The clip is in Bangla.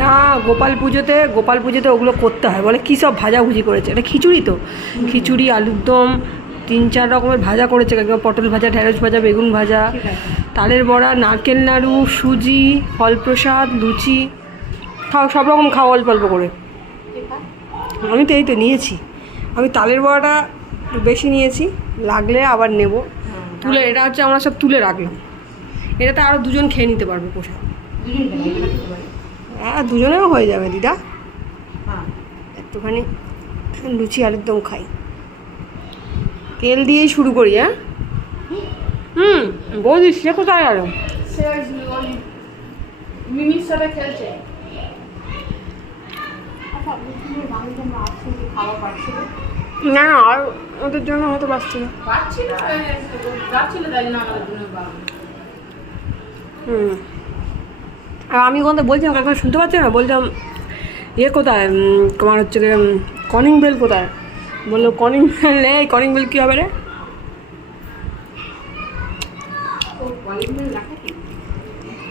না, গোপাল পুজোতে ওগুলো করতে হয়। বলে কী সব ভাজাভুজি করেছে, এটা খিচুড়ি তো, খিচুড়ি, আলুর দম, 3-4 রকমের ভাজা করেছে, একদম পটল ভাজা, ঢেঁড়স ভাজা, বেগুন ভাজা, তালের বড়া, নারকেল নাড়ু, সুজি, ফল প্রসাদ, লুচি, খাও সব রকম খাও অল্প অল্প করে। আমি তো এই তো নিয়েছি, আমি তালের বড়াটা একটু বেশি নিয়েছি, লাগলে আবার নেব। তুলে, এটা হচ্ছে আমরা সব তুলে রাখলাম, এটাতে আরও 2জন খেয়ে নিতে পারবে প্রসাদ। হ্যাঁ, 2জনেও হয়ে যাবে দিদা। একটুখানি লুচি আলুর দম খাই, তেল দিয়েই শুরু করি। হ্যাঁ, বৌদি সে কোথায় গেল? মিমির সাথে খেলছে। না না, আর ওদের জন্য হয়তো বাঁচছিল। আর আমি কোথাও বলছিলাম, কাকা শুনতে পাচ্ছি না, বলছিলাম ইয়ে কোথায়, তোমার হচ্ছে কনিং বেল কোথায়? বললো কনিং বেল নেই। কনিং বেল কী হবে রে?